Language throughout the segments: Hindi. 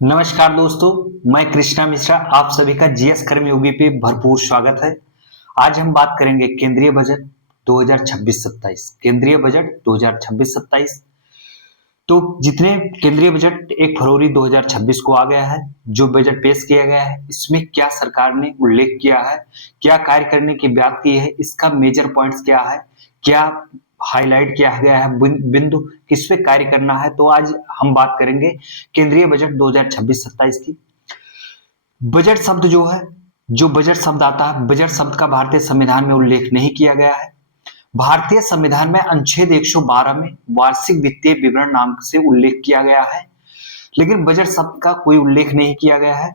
नमस्कार दोस्तों, मैं कृष्णा मिश्रा आप सभी का जीएस कर्मयोगी पे भरपूर स्वागत है। आज हम बात करेंगे केंद्रीय बजट 2026-27। केंद्रीय बजट 2026-27। तो जितने केंद्रीय बजट 1 फरवरी 2026 को आ गया है, जो बजट पेश किया गया है, इसमें क्या सरकार ने उल्लेख किया है, क्या कार्य करने की बात की है, इसका मेजर पॉइंट्स क्या है, क्या हाईलाइट किया गया है बिंदु, किस पे कार्य करना है। तो आज हम बात करेंगे केंद्रीय बजट 2026-27 की। बजट शब्द जो है, जो बजट शब्द आता है, बजट शब्द का भारतीय संविधान में उल्लेख नहीं किया गया है। भारतीय संविधान में अनुच्छेद 112 में वार्षिक वित्तीय विवरण नाम से उल्लेख किया गया है, लेकिन बजट शब्द का कोई उल्लेख नहीं किया गया है।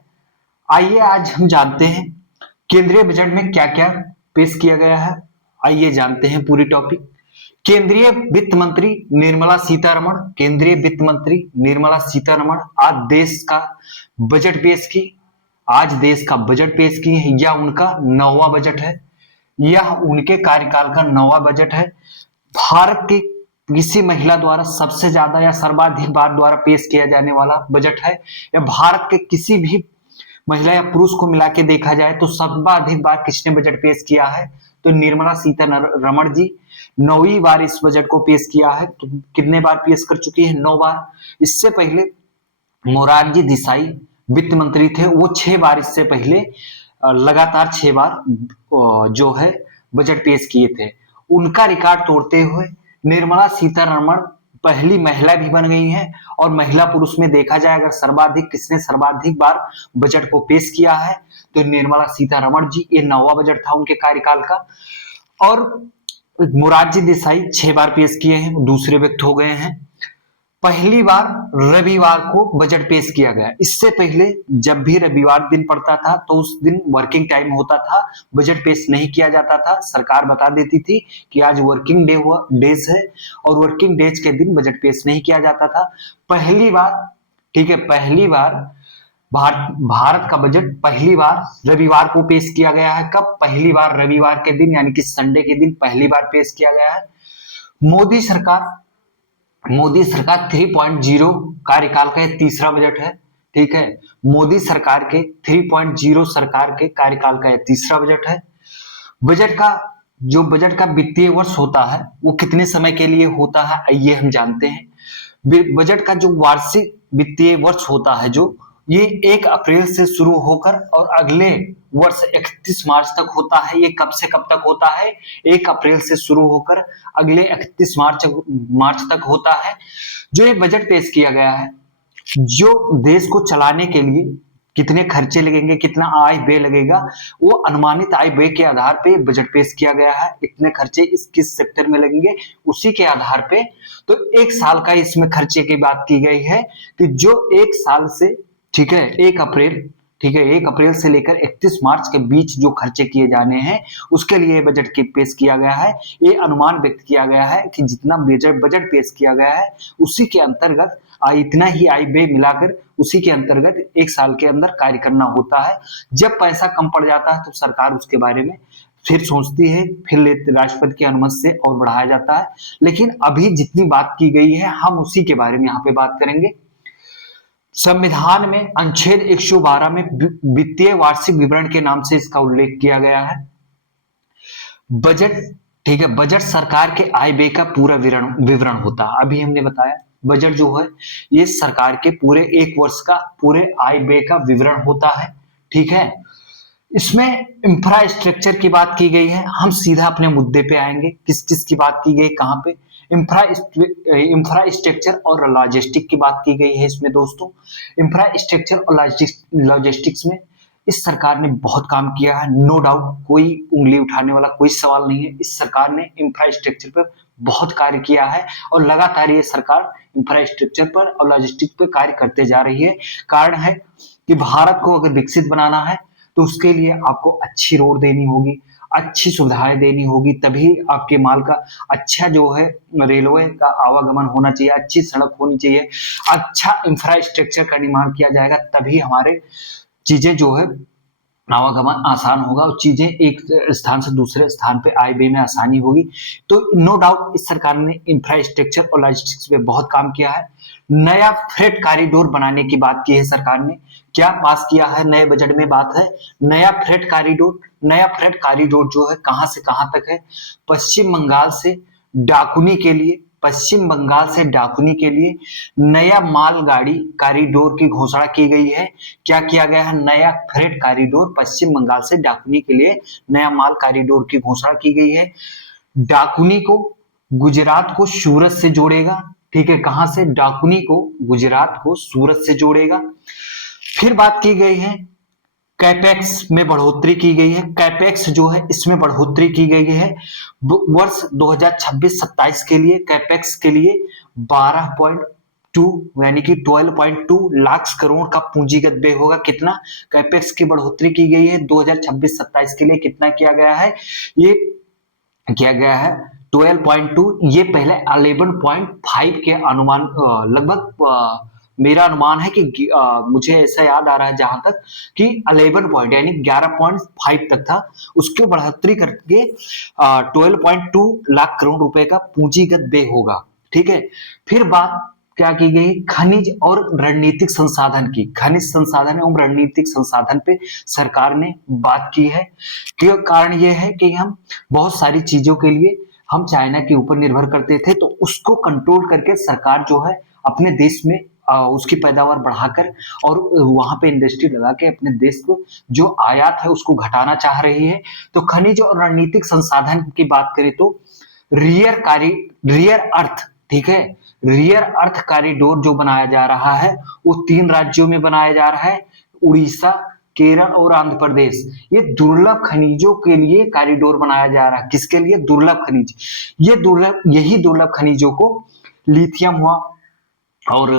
आइए आज हम जानते हैं केंद्रीय बजट में क्या क्या पेश किया गया है। आइए जानते हैं पूरी टॉपिक। केंद्रीय वित्त मंत्री निर्मला सीतारमण, केंद्रीय वित्त मंत्री निर्मला सीतारमण आज देश का बजट पेश की। आज देश का बजट पेश की है। यह उनका 9वां बजट है। यह उनके कार्यकाल का 9वां बजट है। भारत की किसी महिला द्वारा सबसे ज्यादा या सर्वाधिक बार द्वारा पेश किया जाने वाला बजट है। यह भारत के किसी भी महिला या पुरुष को मिला के देखा जाए तो सर्वाधिक बार किसने बजट पेश किया है, तो निर्मला सीतारमण जी 9वीं बार इस बजट को पेश किया है। तो कितने बार पेश कर चुकी है? 9 बार। इससे पहले मोरारजी देसाई वित्त मंत्री थे, वो 6 बार इससे पहले लगातार 6 बार जो है बजट पेश किए थे। उनका रिकॉर्ड तोड़ते हुए निर्मला सीतारमण पहली महिला भी बन गई हैं। और महिला पुरुष में देखा जाए अगर सर्वाधिक किसने सर्वाधिक बार बजट को पेश किया है तो निर्मला सीतारमण जी। ये 9वां बजट था उनके कार्यकाल का। और मोरारजी देसाई 6 बार पेश किए हैं, दूसरे व्यक्ति हो गए हैं। पहली बार रविवार को बजट पेश किया गया। इससे पहले जब भी रविवार दिन पड़ता था तो उस दिन वर्किंग टाइम होता था, बजट पेश नहीं किया जाता था। सरकार बता देती थी कि आज वर्किंग डेज है और वर्किंग डेज के दिन बजट पेश नहीं किया जाता था। पहली बार, ठीक है, पहली बार भारत का बजट पहली बार रविवार को पेश किया गया है। कब? पहली बार रविवार के दिन, यानी कि संडे के दिन पहली बार पेश किया गया है। मोदी सरकार मोदी सरकार 3.0 कार्यकाल का यह तीसरा बजट है। ठीक है, मोदी सरकार के 3.0 सरकार के कार्यकाल का यह तीसरा बजट है। बजट का वित्तीय वर्ष होता है वो कितने समय के लिए होता है, आइए हम जानते हैं। बजट का जो वार्षिक वित्तीय वर्ष होता है, जो ये 1 अप्रैल से शुरू होकर और अगले वर्ष 31 मार्च तक होता है। ये कब से कब तक होता है? 1 अप्रैल से शुरू होकर अगले 31 मार्च तक होता है। जो ये बजट पेश किया गया है, जो देश को चलाने के लिए कितने खर्चे लगेंगे, कितना आय व्यय लगेगा, वो अनुमानित आय व्यय के आधार पे बजट पेश किया गया है। इतने खर्चे इस किस सेक्टर में लगेंगे उसी के आधार पे। तो 1 साल का इसमें खर्चे की बात की गई है कि जो 1 साल से, ठीक है, 1 अप्रैल, ठीक है, 1 अप्रैल से लेकर 31 मार्च के बीच जो खर्चे किए जाने हैं उसके लिए बजट के पेश किया गया है। ये अनुमान व्यक्त किया गया है कि जितना बजट पेश किया गया है उसी के अंतर्गत इतना ही आय व्यय मिलाकर उसी के अंतर्गत 1 साल के अंदर कार्य करना होता है। जब पैसा कम पड़ जाता है तो सरकार उसके बारे में फिर सोचती है, फिर राष्ट्रपति की अनुमति से और बढ़ाया जाता है। लेकिन अभी जितनी बात की गई है हम उसी के बारे में यहाँ पे बात करेंगे। संविधान में अनुच्छेद 112 में वित्तीय वार्षिक विवरण के नाम से इसका उल्लेख किया गया है। बजट, ठीक है, बजट सरकार के आय व्यय का पूरा विवरण होता है। अभी हमने बताया बजट जो है ये सरकार के पूरे 1 वर्ष का पूरे आय व्यय का विवरण होता है। ठीक है, इसमें इंफ्रास्ट्रक्चर की बात की गई है। हम सीधा अपने मुद्दे पे आएंगे, किस किस की बात की गई, कहां पे। इंफ्रास्ट्रक्चर और लॉजिस्टिक की बात की गई है इसमें दोस्तों। इंफ्रास्ट्रक्चर और लॉजिस्टिक्स में इस सरकार ने बहुत काम किया है, नो डाउट, कोई उंगली उठाने वाला कोई सवाल नहीं है। इस सरकार ने इंफ्रास्ट्रक्चर पर बहुत कार्य किया है और लगातार ये सरकार इंफ्रास्ट्रक्चर पर और लॉजिस्टिक्स पर कार्य करते जा रही है। कारण है कि भारत को अगर विकसित बनाना है तो उसके लिए आपको अच्छी रोड देनी होगी, अच्छी सुविधाएं देनी होगी, तभी आपके माल का अच्छा जो है रेलवे का आवागमन होना चाहिए, अच्छी सड़क होनी चाहिए, अच्छा इंफ्रास्ट्रक्चर का निर्माण किया जाएगा, तभी हमारे चीजें जो है आवागमन आसान होगा और चीजें एक स्थान से दूसरे स्थान पे आए बे में आसानी होगी। तो नो डाउट इस सरकार ने इंफ्रास्ट्रक्चर और लॉजिस्टिक्स पे बहुत काम किया है। नया फ्रेट कॉरिडोर बनाने की बात की है सरकार ने। क्या पास किया है नए बजट में? बात है नया फ्रेट कॉरिडोर। नया फ्रेट कॉरिडोर जो है कहां से कहां तक है? पश्चिम बंगाल से डाकुनी के लिए, पश्चिम बंगाल से डाकुनी के लिए नया मालगाड़ी कॉरिडोर की घोषणा की गई है। क्या किया गया है? नया फ्रेट कॉरिडोर पश्चिम बंगाल से डाकुनी के लिए नया माल कॉरिडोर की घोषणा की गई है। डाकुनी को गुजरात को सूरत से जोड़ेगा। ठीक है, कहां से? डाकुनी को गुजरात को सूरत से जोड़ेगा। फिर बात की गई है कैपेक्स में बढ़ोतरी की गई है। कैपेक्स जो है इसमें बढ़ोतरी की गई है वर्ष 2026-27 के लिए। कैपेक्स के लिए 12.2 यानी कि 12.2 लाख करोड़ का पूंजीगत व्यय होगा। कितना? कैपेक्स की बढ़ोतरी की गई है 2026-27 के लिए। कितना किया गया है? ये किया गया है 12.2। ये पहले 11.5 के अनुमान लगभग मेरा अनुमान है कि मुझे ऐसा याद आ रहा है जहां तक कि 11 पॉइंट यानी 11.5 तक था। उसकी बढ़ोतरी करके 12.2 लाख करोड़ रुपए का पूंजीगत व्यय होगा। ठीक है, फिर बात क्या की गई? खनिज और रणनीतिक संसाधन की। खनिज संसाधन एवं रणनीतिक संसाधन पे सरकार ने बात की है। कारण यह है कि हम बहुत सारी चीजों के लिए हम चाइना के ऊपर निर्भर करते थे, तो उसको कंट्रोल करके सरकार जो है अपने देश में उसकी पैदावार बढ़ाकर और वहां पे इंडस्ट्री लगा के अपने देश को जो आयात है उसको घटाना चाह रही है। तो खनिज और रणनीतिक संसाधन की बात करें तो रियर अर्थ, ठीक है, रियर अर्थ कॉरिडोर जो बनाया जा रहा है वो 3 राज्यों में बनाया जा रहा है, उड़ीसा, केरल और आंध्र प्रदेश। ये दुर्लभ खनिजों के लिए कॉरिडोर बनाया जा रहा है। किसके लिए? दुर्लभ खनिज। यही दुर्लभ खनिजों को लिथियम हुआ और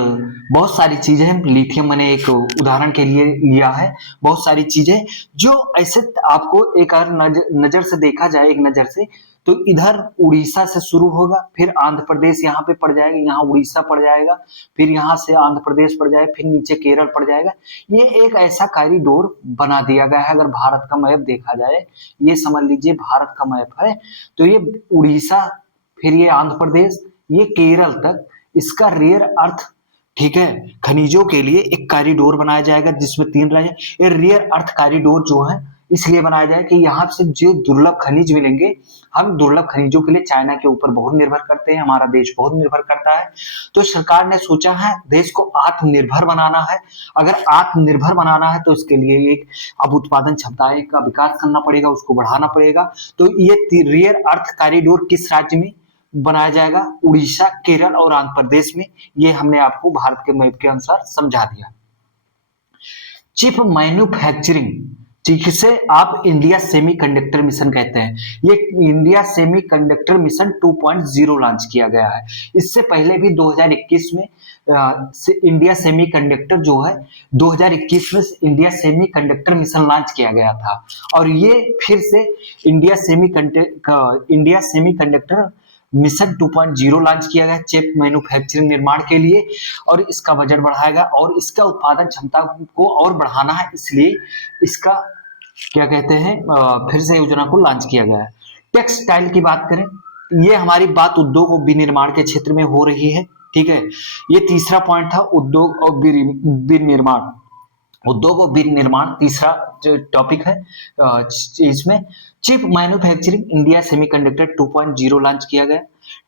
बहुत सारी चीजें हैं। लिथियम मैंने एक उदाहरण के लिए लिया है। बहुत सारी चीजें जो ऐसे आपको एक और नजर से देखा जाए, एक नजर से, तो इधर उड़ीसा से शुरू होगा, फिर आंध्र प्रदेश यहाँ पे पड़ जाएगा, यहाँ उड़ीसा पड़ जाएगा, फिर यहाँ से आंध्र प्रदेश पड़ जाएगा, फिर नीचे केरल पड़ जाएगा। ये एक ऐसा कॉरिडोर बना दिया गया है। अगर भारत का मैप देखा जाए, ये समझ लीजिए भारत का मैप है, तो ये उड़ीसा, फिर ये आंध्र प्रदेश, ये केरल तक इसका रेयर अर्थ, ठीक है, खनिजों के लिए एक कॉरिडोर बनाया जाएगा जिसमें 3 राज्य। ये रेयर अर्थ कॉरिडोर जो है इसलिए बनाया जाए कि यहाँ से जो दुर्लभ खनिज मिलेंगे, हम दुर्लभ खनिजों के लिए चाइना के ऊपर बहुत निर्भर करते हैं, हमारा देश बहुत निर्भर करता है। तो सरकार ने सोचा है देश को आत्मनिर्भर बनाना है। अगर आत्मनिर्भर बनाना है तो इसके लिए एक अब उत्पादन क्षमताएं का विकास करना पड़ेगा, उसको बढ़ाना पड़ेगा। तो ये रेयर अर्थ कॉरिडोर किस राज्य में बनाया जाएगा? उड़ीसा, केरल और आंध्र प्रदेश में। ये हमने आपको भारत के मैप के अनुसार समझा दिया। चिप मैन्युफैक्चरिंग, जिसे आप इंडिया सेमीकंडक्टर मिशन कहते हैं, ये इंडिया सेमीकंडक्टर मिशन 2.0 लॉन्च किया गया है। इससे पहले भी 2021 में इंडिया सेमीकंडक्टर जो है 2021 में इंडिया सेमीकंडक्टर मिशन लॉन्च किया गया था और ये फिर से इंडिया सेमीकंडक्टर मिशन 2.0 लॉन्च किया गया चिप मैन्युफैक्चरिंग निर्माण के लिए और इसका बजट बढ़ाएगा और इसका उत्पादन क्षमता को और बढ़ाना है, इसलिए इसका क्या कहते हैं फिर से योजना को लॉन्च किया गया है। टेक्सटाइल की बात करें, ये हमारी बात उद्योग और विनिर्माण के क्षेत्र में हो रही है। ठीक है, ये तीसरा पॉइंट था, उद्योग और विनिर्माण। उद्योग और विनिर्माण तीसरा जो टॉपिक है इसमें chip manufacturing India semiconductor 2.0 launch किया गया।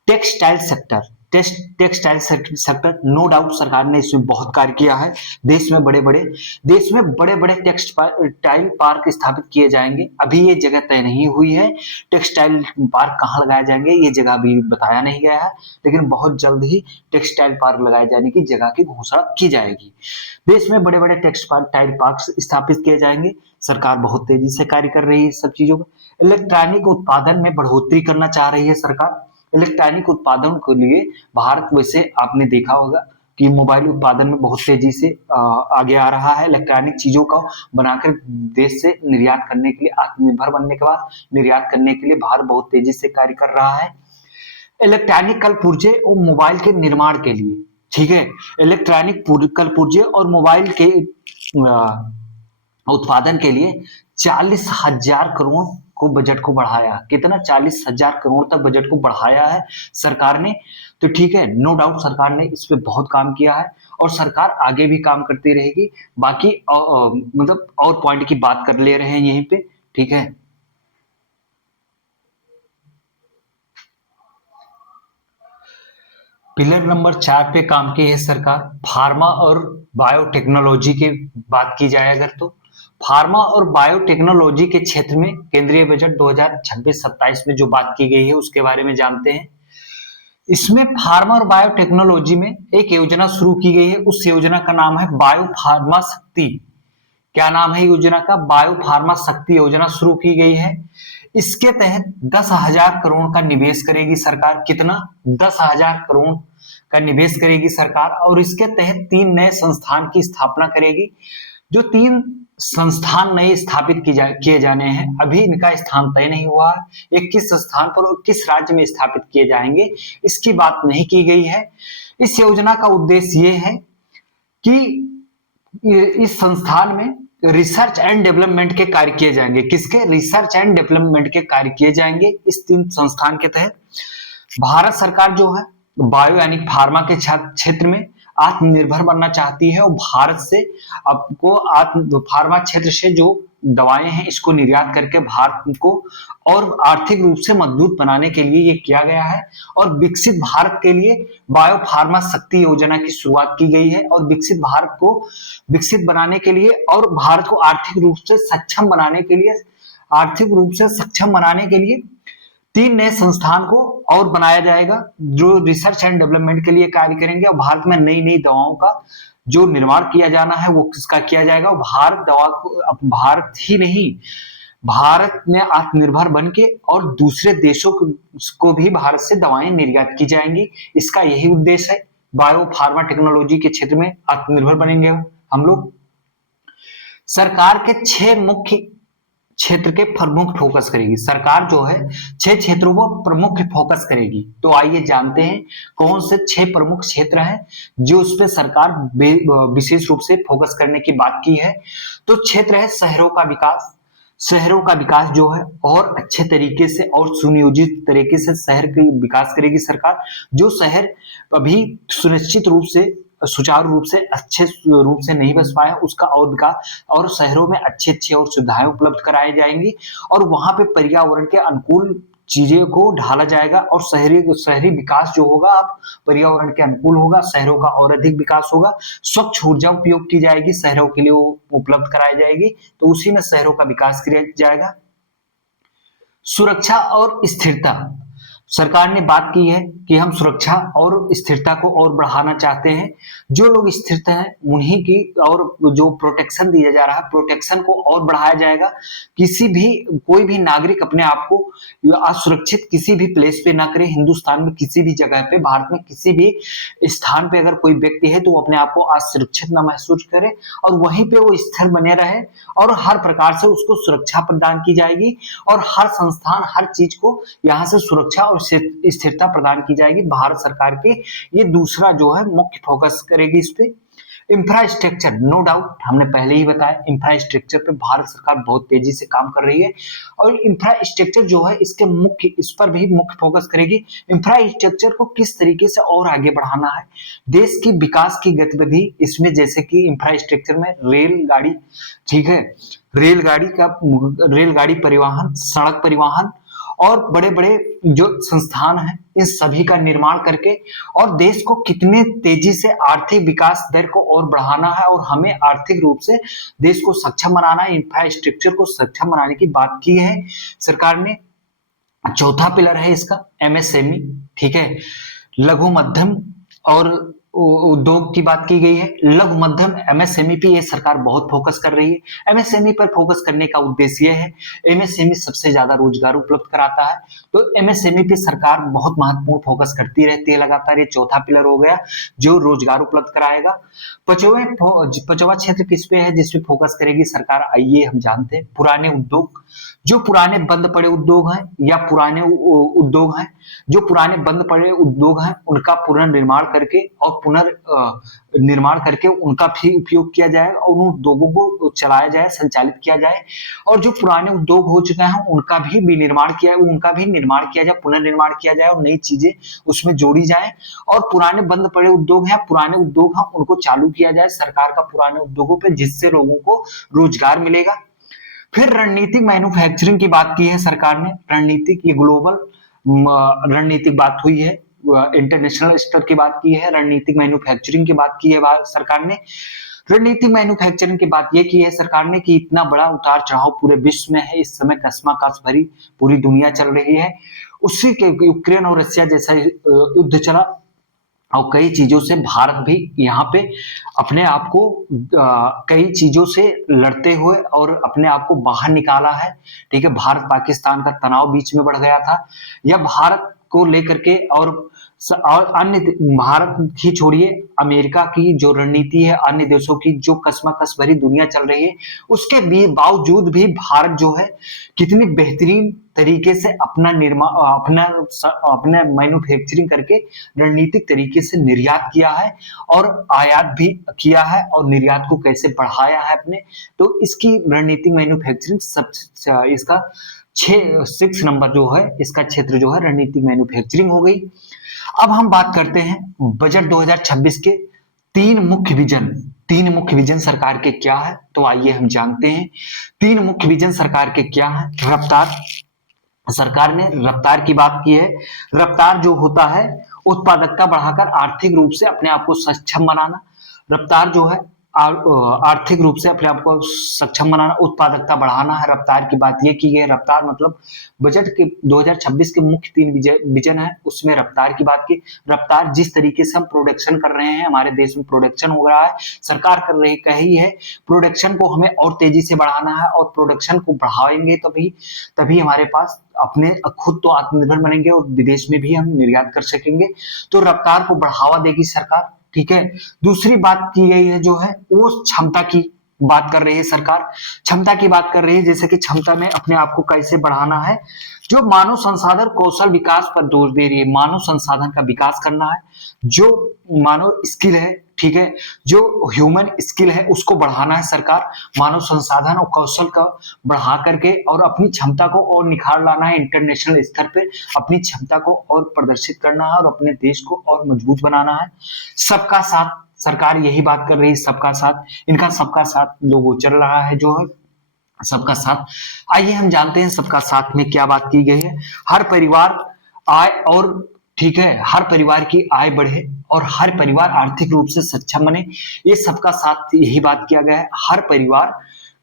Textile sector, textile sector no doubt सरकार ने इसमें बहुत कार्य किया है। देश में बड़े बड़े टेक्सटाइल पार्क स्थापित किए जाएंगे। अभी ये जगह तय नहीं हुई है, टेक्सटाइल पार्क कहाँ लगाए जाएंगे ये जगह अभी बताया नहीं गया है, लेकिन बहुत जल्द ही टेक्सटाइल पार्क लगाए जाने की जगह की घोषणा की जाएगी। देश में बड़े बड़े टेक्सटाइल पार्क स्थापित किए जाएंगे। सरकार बहुत तेजी से कार्य कर रही है सब चीजों में। इलेक्ट्रॉनिक उत्पादन में बढ़ोतरी करना चाह रही है सरकार। इलेक्ट्रॉनिक उत्पादन के लिए भारत, वैसे आपने देखा होगा कि मोबाइल उत्पादन में बहुत तेजी से आगे आ रहा है। इलेक्ट्रॉनिक चीजों का बनाकर देश से निर्यात करने के लिए, आत्मनिर्भर बनने के बाद निर्यात करने के लिए भारत बहुत तेजी से कार्य कर रहा है। इलेक्ट्रॉनिक कल पुर्जे और मोबाइल के निर्माण के लिए, ठीक है, इलेक्ट्रॉनिक कल पुर्जे और मोबाइल के उत्पादन के लिए 40,000 करोड़ को बजट को बढ़ाया। कितना? 40,000 करोड़ तक बजट को बढ़ाया है सरकार ने। तो ठीक है, नो डाउट सरकार ने इस पे बहुत काम किया है और सरकार आगे भी काम करती रहेगी। बाकी मतलब और पॉइंट की बात कर ले रहे हैं यहीं पे, ठीक है। पिलर नंबर 4 पे काम की है सरकार। फार्मा और बायोटेक्नोलॉजी की बात की जाए अगर, तो फार्मा और बायोटेक्नोलॉजी के क्षेत्र में केंद्रीय बजट 2026-27 में जो बात की गई है उसके बारे में जानते हैं। इसमें फार्मा और बायोटेक्नोलॉजी में एक योजना शुरू की गई है। उस योजना का नाम है बायो फार्मा शक्ति। क्या नाम है योजना का? बायो फार्मा शक्ति योजना शुरू की गई है। इसके तहत 10,000 करोड़ का निवेश करेगी सरकार। कितना? 10,000 करोड़ का निवेश करेगी सरकार और इसके तहत 3 नए संस्थान की स्थापना करेगी। जो 3 संस्थान नए स्थापित किए जाने हैं, अभी इनका स्थान तय नहीं हुआ है। ये किस स्थान पर और किस राज्य में स्थापित किए जाएंगे इसकी बात नहीं की गई है। इस योजना का उद्देश्य ये है कि इस संस्थान में रिसर्च एंड डेवलपमेंट के कार्य किए जाएंगे। किसके? रिसर्च एंड डेवलपमेंट के कार्य किए जाएंगे इस 3 संस्थान के तहत। भारत सरकार जो है बायो यानी फार्मा के क्षेत्र में आत्मनिर्भर बनना चाहती है और भारत से आपको फार्मा क्षेत्र से जो दवाएं हैं इसको निर्यात करके भारत को और आर्थिक रूप से मजबूत बनाने के लिए ये किया गया है। और विकसित भारत के लिए बायो फार्मा शक्ति योजना की शुरुआत की गई है और विकसित भारत को विकसित बनाने के लिए और भारत को आर्थिक रूप से सक्षम बनाने के लिए 3 नए संस्थान को और बनाया जाएगा जो रिसर्च एंड डेवलपमेंट के लिए कार्य करेंगे और भारत में नई नई दवाओं का जो निर्माण किया जाना है वो किसका किया जाएगा। भारत ही नहीं, भारत में आत्मनिर्भर बन के और दूसरे देशों को भी भारत से दवाएं निर्यात की जाएंगी। इसका यही उद्देश्य है। बायो फार्मा टेक्नोलॉजी के क्षेत्र में आत्मनिर्भर बनेंगे हम लोग। सरकार के 6 मुख्य क्षेत्र के प्रमुख फोकस करेगी सरकार जो है 6 क्षेत्रों पर प्रमुख फोकस करेगी। तो आइए जानते हैं कौन से 6 प्रमुख क्षेत्र हैं जो उस पर सरकार विशेष रूप से फोकस करने की बात की है। तो क्षेत्र है शहरों का विकास। शहरों का विकास जो है और अच्छे तरीके से और सुनियोजित तरीके से शहर की विकास करेगी सरकार। जो शहर अभी सुनिश्चित रूप से सुचारू रूप से अच्छे रूप से नहीं बच पाया उसका और विकास और शहरों में अच्छे और सुविधाएं उपलब्ध कराई जाएंगी और वहां पे पर्यावरण के अनुकूल चीजें को ढाला जाएगा और शहरी विकास जो होगा अब पर्यावरण के अनुकूल होगा। शहरों का और अधिक विकास होगा। स्वच्छ ऊर्जा उपयोग की जाएगी, शहरों के लिए उपलब्ध कराई जाएगी, तो उसी में शहरों का विकास किया जाएगा। सुरक्षा और स्थिरता। सरकार ने बात की है कि हम सुरक्षा और स्थिरता को और बढ़ाना चाहते हैं। जो लोग स्थिर हैं उन्हीं की और जो प्रोटेक्शन दिया जा रहा है प्रोटेक्शन को और बढ़ाया जाएगा। कोई भी नागरिक अपने आप को असुरक्षित किसी भी प्लेस पे ना करे। हिंदुस्तान में किसी भी जगह पे, भारत में किसी भी स्थान पे अगर कोई व्यक्ति है तो वो अपने आप को असुरक्षित ना महसूस करे और वहीं पे वो स्थिर बने रहे और हर प्रकार से उसको सुरक्षा प्रदान की जाएगी और हर संस्थान हर चीज को यहाँ से सुरक्षा और स्थिरता प्रदान की जाएगी। भारत सरकार के ये दूसरा जो है मुख्य फोकस करेगी इस पे। इंफ्रास्ट्रक्चर, नो डाउट हमने पहले ही बताया इंफ्रास्ट्रक्चर पे भारत सरकार बहुत तेजी से काम कर रही है और इंफ्रास्ट्रक्चर जो है इस पर भी मुख्य फोकस करेगी। इंफ्रास्ट्रक्चर को किस तरीके से और आगे बढ़ाना है, देश की विकास की गतिविधि इसमें, जैसे कि इंफ्रास्ट्रक्चर में रेलगाड़ी, ठीक है, रेलगाड़ी परिवहन, सड़क परिवहन और बड़े बड़े जो संस्थान हैं इन सभी का निर्माण करके और देश को कितने तेजी से आर्थिक विकास दर को और बढ़ाना है और हमें आर्थिक रूप से देश को सक्षम बनाना है, इंफ्रास्ट्रक्चर को सक्षम बनाने की बात की है सरकार ने। चौथा पिलर है इसका एमएसएमई, ठीक है, लघु मध्यम और उद्योग की बात की गई है। लघु मध्यम एमएसएमई पे ये सरकार बहुत फोकस कर रही है। एमएसएमई पर फोकस करने का उद्देश्य यह है, एमएसएमई सबसे ज्यादा रोजगार उपलब्ध कराता है तो एमएसएमई पे सरकार बहुत महत्वपूर्ण फोकस करती रहती है लगातार। ये चौथा पिलर हो गया जो रोजगार उपलब्ध कराएगा। पांचवा क्षेत्र किस पे है जिसपे फोकस करेगी सरकार, आइए हम जानते हैं। पुराने उद्योग, जो पुराने बंद पड़े उद्योग हैं या पुराने उद्योग हैं, जो पुराने बंद पड़े उद्योग हैं उनका पुनर्निर्माण करके और निर्माण करके उनका भी उपयोग किया जाए और उन उद्योगों को चलाया जाए, संचालित किया जाए, और जो पुराने उद्योग हो चुके हैं उनका भी विनिर्माण किया, उनका भी निर्माण किया जाए, पुनर्निर्माण किया जाए और नई चीजें उसमें जोड़ी जाए, और पुराने बंद पड़े उद्योग हैं, पुराने उद्योग हैं, उनको चालू किया जाए सरकार का पुराने उद्योगों पे, जिससे लोगों को रोजगार मिलेगा। फिर रणनीतिक मैन्युफैक्चरिंग की बात की है सरकार ने। रणनीतिक, ये ग्लोबल रणनीतिक बात हुई है, इंटरनेशनल स्तर की बात की है, रणनीतिक मैन्युफैक्चरिंग की बात की है सरकार ने। रणनीतिक मैन्युफैक्चरिंग की बात यह की है सरकार ने कि इतना बड़ा उतार चढ़ाव पूरे विश्व में है, इस समय कस्माकस भरी पूरी दुनिया चल रही है, उसी के यूक्रेन और रशिया जैसा युद्ध चला, और कई चीजों से भारत भी यहाँ पे अपने आप को कई चीजों से लड़ते हुए और अपने आप को बाहर निकाला है। ठीक है, भारत पाकिस्तान का तनाव बीच में बढ़ गया था, या भारत को लेकर के और अन्य, भारत ही छोड़िए, अमेरिका की जो रणनीति है, अन्य देशों की जो कस्माकस भरी दुनिया चल रही है, उसके भी बावजूद भी भारत जो है कितनी बेहतरीन तरीके से अपना निर्माण, अपना मैन्युफैक्चरिंग करके रणनीतिक तरीके से निर्यात किया है और आयात भी किया है, और निर्यात को कैसे बढ़ाया है अपने, तो इसकी रणनीतिक मैन्युफैक्चरिंग सब, इसका 6 नंबर जो है, इसका क्षेत्र जो है रणनीतिक मैन्युफैक्चरिंग हो गई। अब हम बात करते हैं बजट 2026 के 3 मुख्य विजन सरकार के क्या है, तो आइए हम जानते हैं 3 मुख्य विजन सरकार के क्या है। रफ्तार, सरकार ने रफ्तार की बात की है। रफ्तार जो होता है, उत्पादकता बढ़ाकर आर्थिक रूप से अपने आप को सक्षम बनाना। रफ्तार जो है आर्थिक रूप से अपने आप को सक्षम बनाना, उत्पादकता बढ़ाना है, रफ्तार की बात ये की गई है। रफ्तार मतलब बजट के 2026 के मुख्य 3 विजन है, उसमें रफ्तार की बात की। रफ्तार, जिस तरीके से हम प्रोडक्शन कर रहे हैं, हमारे देश में प्रोडक्शन हो रहा है, सरकार कर रही कही है प्रोडक्शन को हमें और तेजी से बढ़ाना है, और प्रोडक्शन को बढ़ाएंगे तभी हमारे पास अपने खुद तो आत्मनिर्भर बनेंगे और विदेश में भी हम निर्यात कर सकेंगे, तो रफ्तार को बढ़ावा देगी सरकार। ठीक है, दूसरी बात की गई है जो है वो क्षमता की बात कर रही है सरकार। क्षमता की बात कर रही है, जैसे कि क्षमता में अपने आप को कैसे बढ़ाना है, जो मानव संसाधन कौशल विकास पर जोर दे रही है, मानव संसाधन का विकास करना है, जो मानव स्किल है, ठीक है, जो ह्यूमन स्किल है उसको बढ़ाना है सरकार, मानव संसाधन और कौशल का बढ़ा करके, और अपनी क्षमता को और निखार लाना है, इंटरनेशनल स्तर पे अपनी क्षमता को और प्रदर्शित करना है और अपने देश को और मजबूत बनाना है। सबका साथ, सरकार यही बात कर रही है, सबका साथ, इनका सबका साथ लोगो चल रहा है जो है सबका साथ। आइए हम जानते हैं सबका साथ में क्या बात की गई है। हर परिवार आय और, ठीक है, हर परिवार की आय बढ़े और हर परिवार आर्थिक रूप से सक्षम बने, ये सबका साथ यही बात किया गया है। हर परिवार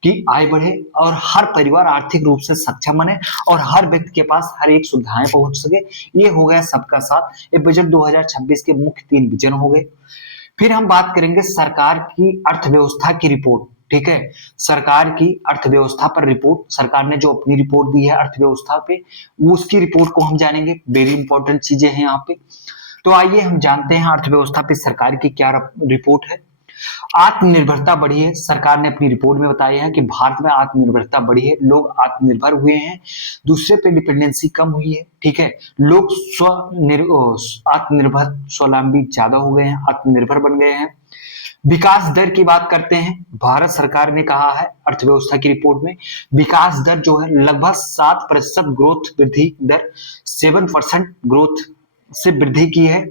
की आय बढ़े और हर परिवार आर्थिक रूप से सक्षम बने और हर व्यक्ति के पास हर एक सुविधाएं पहुंच सके, ये हो गया सबका साथ। ये बजट 2026 के मुख्य 3 विजन हो गए। फिर हम बात करेंगे सरकार की अर्थव्यवस्था की रिपोर्ट। ठीक है, सरकार की अर्थव्यवस्था पर रिपोर्ट, सरकार ने जो अपनी रिपोर्ट दी है अर्थव्यवस्था पे, उसकी रिपोर्ट को हम जानेंगे। वेरी इंपॉर्टेंट चीजें हैं यहाँ पे, तो आइए हम जानते हैं अर्थव्यवस्था पे सरकार की क्या रिपोर्ट है। आत्मनिर्भरता बढ़ी है, सरकार ने अपनी रिपोर्ट में बताया है कि भारत में आत्मनिर्भरता बढ़ी है, लोग आत्मनिर्भर हुए हैं, दूसरे पे डिपेंडेंसी कम हुई है। ठीक है, लोग आत्मनिर्भर, स्वावलंबी ज्यादा हो गए हैं, आत्मनिर्भर बन गए हैं। विकास दर की बात करते हैं, भारत सरकार ने कहा है अर्थव्यवस्था की रिपोर्ट में, विकास दर जो है लगभग 7% ग्रोथ वृद्धि दर, 7% ग्रोथ से वृद्धि की है,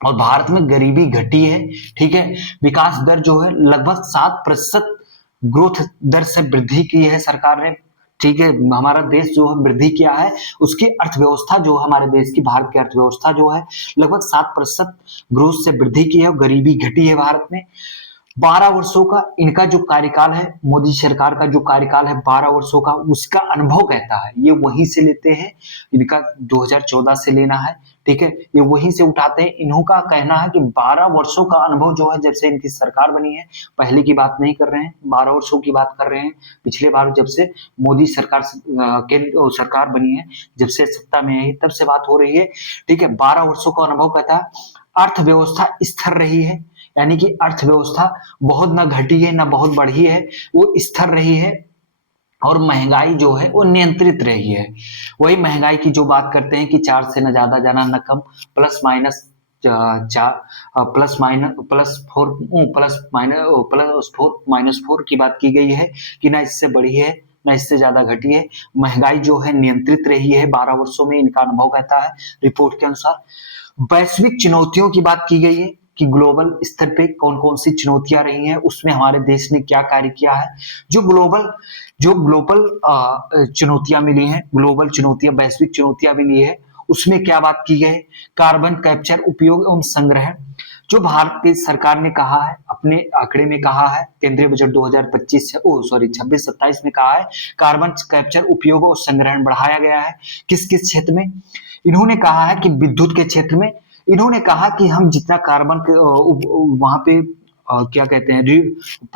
और भारत में गरीबी घटी है। ठीक है, विकास दर जो है लगभग 7% ग्रोथ दर से वृद्धि की है सरकार ने। ठीक है, हमारा देश जो है वृद्धि किया है, उसकी अर्थव्यवस्था जो है हमारे देश की, भारत की अर्थव्यवस्था जो है लगभग 7% ग्रोथ से वृद्धि की है और गरीबी घटी है भारत में। 12 वर्षों का इनका जो कार्यकाल है, मोदी सरकार का जो कार्यकाल है 12 वर्षों का, उसका अनुभव कहता है, ये वहीं से लेते हैं, इनका 2014 से लेना है। ठीक है, ये वहीं से उठाते हैं। इन्हों का कहना है कि 12 वर्षों का अनुभव जो है, जब से इनकी सरकार बनी है, पहले की बात नहीं कर रहे हैं, 12 वर्षों की बात कर रहे हैं, पिछले बार जब से मोदी सरकार सरकार बनी है, जब से सत्ता में आई तब से बात हो रही है। ठीक है, 12 वर्षों का अनुभव कहता है। अर्थव्यवस्था स्थिर रही है, यानी कि अर्थव्यवस्था बहुत ना घटी है ना बहुत बढ़ी है, वो स्थिर रही है, और महंगाई जो है वो नियंत्रित रही है। वही महंगाई की जो बात करते हैं कि 4 से न ज्यादा जाना न कम, प्लस माइनस +4 की बात की गई है कि ना इससे बढ़ी है ना इससे ज्यादा घटी है। महंगाई जो है नियंत्रित रही है 12 वर्षों में, इनका अनुभव कहता है रिपोर्ट के अनुसार। वैश्विक चुनौतियों की बात की गई है कि ग्लोबल स्तर पे कौन कौन सी चुनौतियां रही हैं, उसमें हमारे देश ने क्या कार्य किया है। जो ग्लोबल चुनौतियां मिली हैं, ग्लोबल चुनौतियां, वैश्विक चुनौतियां मिली है, उसमें क्या बात की गई। कार्बन कैप्चर, उपयोग एवं संग्रहण, जो भारत की सरकार ने कहा है, अपने आंकड़े में कहा है, केंद्रीय बजट 2025 26-27 में कहा है कार्बन कैप्चर, उपयोग और संग्रहण बढ़ाया गया है। किस किस क्षेत्र में? इन्होंने कहा है कि विद्युत के क्षेत्र में इन्होंने कहा कि हम जितना कार्बन वहां पे क्या कहते हैं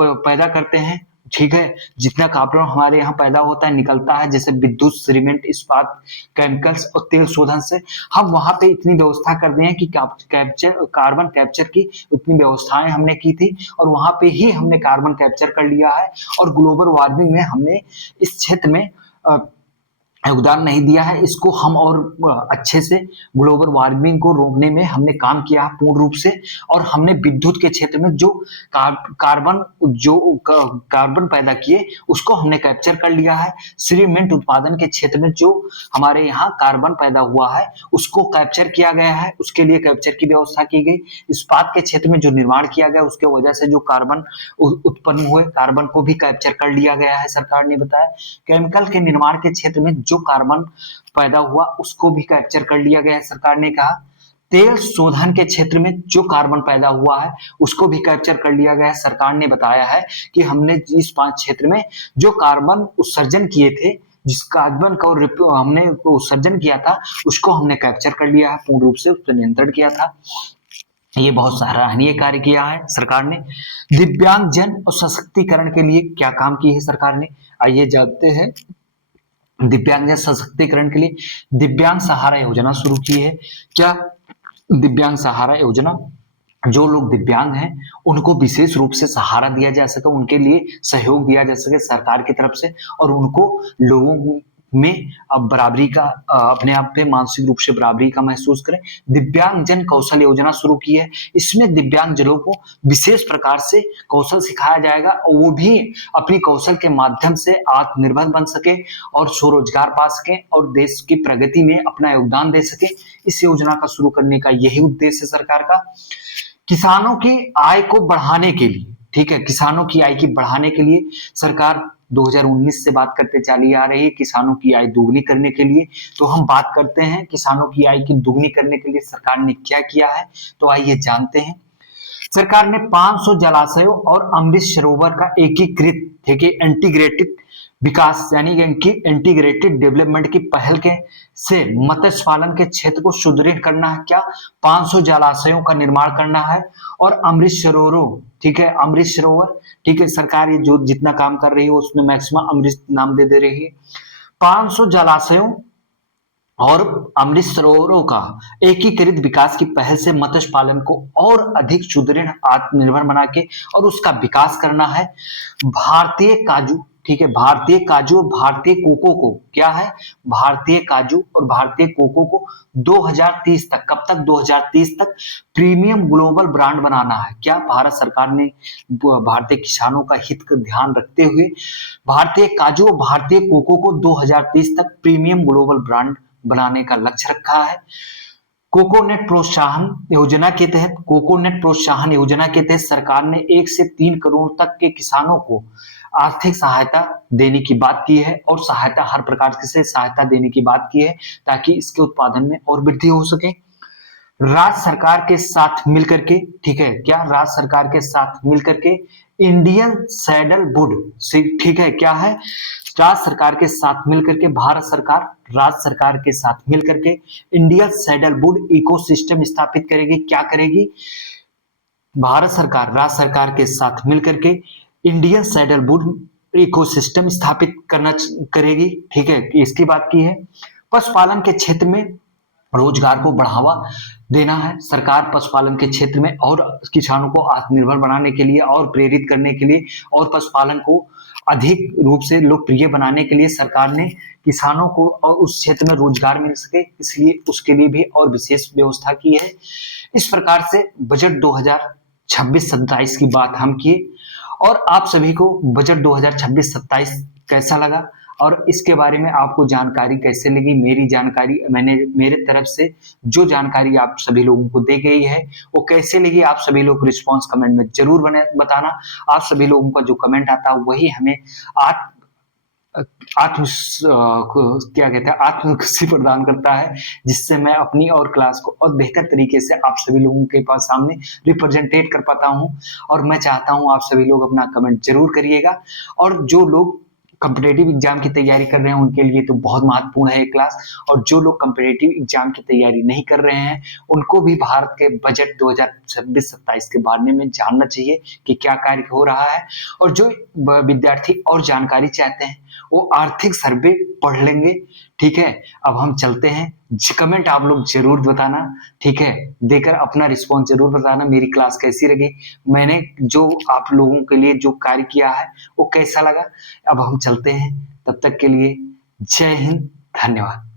पैदा करते हैं, ठीक है, जितना कार्बन हमारे यहाँ पैदा होता है, निकलता है, जैसे विद्युत, सीमेंट, इस्पात, केमिकल्स और तेल शोधन से, हम वहां पे इतनी व्यवस्था कर दिए हैं कि कार्बन कैप्चर की उतनी व्यवस्थाएं हमने की थी और वहां पे ही हमने कार्बन कैप्चर कर लिया है। और ग्लोबल वार्मिंग में हमने इस क्षेत्र में योगदान नहीं दिया है, इसको हम और अच्छे से ग्लोबल वार्मिंग को रोकने में हमने काम किया है पूर्ण रूप से। और हमने विद्युत के क्षेत्र में जो कार्बन पैदा किए उसको हमने कैप्चर कर लिया है। सीमेंट उत्पादन के क्षेत्र में जो हमारे यहाँ कार्बन पैदा हुआ है उसको कैप्चर किया गया है, उसके लिए कैप्चर की व्यवस्था की गई। इस्पात के क्षेत्र में जो निर्माण किया गया उसके वजह से जो कार्बन उत्पन्न हुए, कार्बन को भी कैप्चर कर लिया गया है, सरकार ने बताया। केमिकल के निर्माण के क्षेत्र में जो कार्बन पैदा हुआ उसको भी कैप्चर कर लिया गया है, सरकार ने कहा। तेल शोधन के क्षेत्र में जो कार्बन पैदा हुआ है उसको भी कैप्चर कर लिया गया है। सरकार ने बताया है कि हमने इस 5 क्षेत्र में जो कार्बन उत्सर्जन किए थे, जिस कार्बन का हमने उत्सर्जन किया था उसको हमने कैप्चर कर लिया है, पूर्ण रूप से उस पर नियंत्रण किया था। ये बहुत सराहनीय कार्य किया है सरकार ने। दिव्यांग जन और सशक्तिकरण के लिए क्या काम की है सरकार ने, आइए जानते हैं। दिव्यांग सशक्तिकरण के लिए दिव्यांग सहारा योजना शुरू की है। क्या दिव्यांग सहारा योजना, जो लोग दिव्यांग हैं उनको विशेष रूप से सहारा दिया जा सके, उनके लिए सहयोग दिया जा सके सरकार की तरफ से, और उनको लोगों में अब बराबरी का अपने आप पे मानसिक रूप से बराबरी का महसूस करें। दिव्यांग जन कौशल योजना शुरू की है। इसमें दिव्यांग जनों को विशेष प्रकार से कौशल सिखाया जाएगा और वो भी अपनी कौशल के माध्यम से आत्मनिर्भर बन सके और स्वरोजगार पा सके और देश की प्रगति में अपना योगदान दे सके। इस योजना का शुरू करने का यही उद्देश्य है सरकार का। किसानों की आय को बढ़ाने के लिए, ठीक है, किसानों की आय की बढ़ाने के लिए सरकार 2019 से बात करते चली आ रही है किसानों की आय दोगुनी करने के लिए। तो हम बात करते हैं किसानों की आय की दोगुनी करने के लिए सरकार ने क्या किया है, तो आइए जानते हैं। सरकार ने 500 जलाशयों और अमृत सरोवर का एकीकृत, ठीक है, इंटीग्रेटेड विकास यानी कि इंटीग्रेटेड डेवलपमेंट की पहल के से मत्स्य पालन के क्षेत्र को सुदृढ़ करना है। क्या 500 जलाशयों का निर्माण करना है और अमृत सरोवरों, ठीक है, अमृत सरोवर, ठीक है, सरकार ये जो जितना काम कर रही है उसमें मैक्सिमम अमृत नाम दे रही है। 500 जलाशयों और अमृत सरोवरों का एकीकृत विकास की पहल से मत्स्य पालन को और अधिक सुदृढ़, आत्मनिर्भर बना के और उसका विकास करना है। भारतीय काजू, ठीक है, भारतीय काजू और भारतीय कोको को, क्या है, भारतीय काजू और भारतीय कोको को 2030 तक, कब तक, 2030 तक प्रीमियम ग्लोबल ब्रांड बनाना है। क्या भारत सरकार ने भारतीय किसानों का हित का ध्यान रखते हुए भारतीय काजू और भारतीय कोको को 2030 तक प्रीमियम ग्लोबल ब्रांड बनाने का लक्ष्य रखा है। कोकोनेट प्रोत्साहन योजना के तहत, कोकोनेट प्रोत्साहन योजना के तहत सरकार ने 1 से 3 करोड़ तक के किसानों को आर्थिक सहायता देने की बात की है और सहायता हर प्रकार से सहायता देने की बात की है ताकि इसके उत्पादन में और वृद्धि हो सके। राज्य सरकार के साथ मिलकर के, ठीक है, क्या राज्य सरकार के साथ मिलकर के इंडियन सैंडलवुड, ठीक है, क्या है, राज्य सरकार के साथ मिलकर के भारत सरकार राज्य सरकार के साथ मिलकर के इंडियन सैंडलवुड इकोसिस्टम स्थापित करेगी। क्या करेगी? भारत सरकार राज्य सरकार के साथ मिलकर के इंडियन सैंडलवुड इकोसिस्टम स्थापित करेगी, ठीक है, इसकी बात की है। पशुपालन के क्षेत्र में रोजगार को बढ़ावा देना है। सरकार पशुपालन के क्षेत्र में और किसानों को आत्मनिर्भर बनाने के लिए और प्रेरित करने के लिए और पशुपालन को अधिक रूप से लोकप्रिय बनाने के लिए सरकार ने किसानों को और उस क्षेत्र में रोजगार मिल सके, इसलिए उसके लिए भी और विशेष व्यवस्था की है। इस प्रकार से बजट 2026-27 की बात हम किए और आप सभी को बजट 2026-27 कैसा लगा और इसके बारे में आपको जानकारी कैसे लगी। मेरी जानकारी, मैंने मेरे तरफ से जो जानकारी आप सभी लोगों को दी गई है वो कैसे लगी, आप सभी लोग रिस्पॉन्स कमेंट में जरूर बताना। आप सभी लोगों का जो कमेंट आता है वही हमें आत्म आत्म क्या कहते हैं आत्मखुशी प्रदान करता है, जिससे मैं अपनी और क्लास को और बेहतर तरीके से आप सभी लोगों के पास सामने रिप्रेजेंटेट कर पाता हूं। और मैं चाहता हूं आप सभी लोग अपना कमेंट जरूर करिएगा। और जो लोग कॉम्पिटेटिव एग्जाम की तैयारी कर रहे हैं उनके लिए तो बहुत महत्वपूर्ण है ये क्लास, और जो लोग कॉम्पिटेटिव एग्जाम की तैयारी नहीं कर रहे हैं उनको भी भारत के बजट 2026-27 के बारे में जानना चाहिए कि क्या कार्य हो रहा है। और जो विद्यार्थी और जानकारी चाहते हैं वो आर्थिक सर्वे पढ़ लेंगे। ठीक है, अब हम चलते हैं। कमेंट आप लोग जरूर बताना, ठीक है, देकर अपना रिस्पॉन्स जरूर बताना मेरी क्लास कैसी लगी, मैंने जो आप लोगों के लिए जो कार्य किया है वो कैसा लगा। अब हम चलते हैं, तब तक के लिए जय हिंद, धन्यवाद।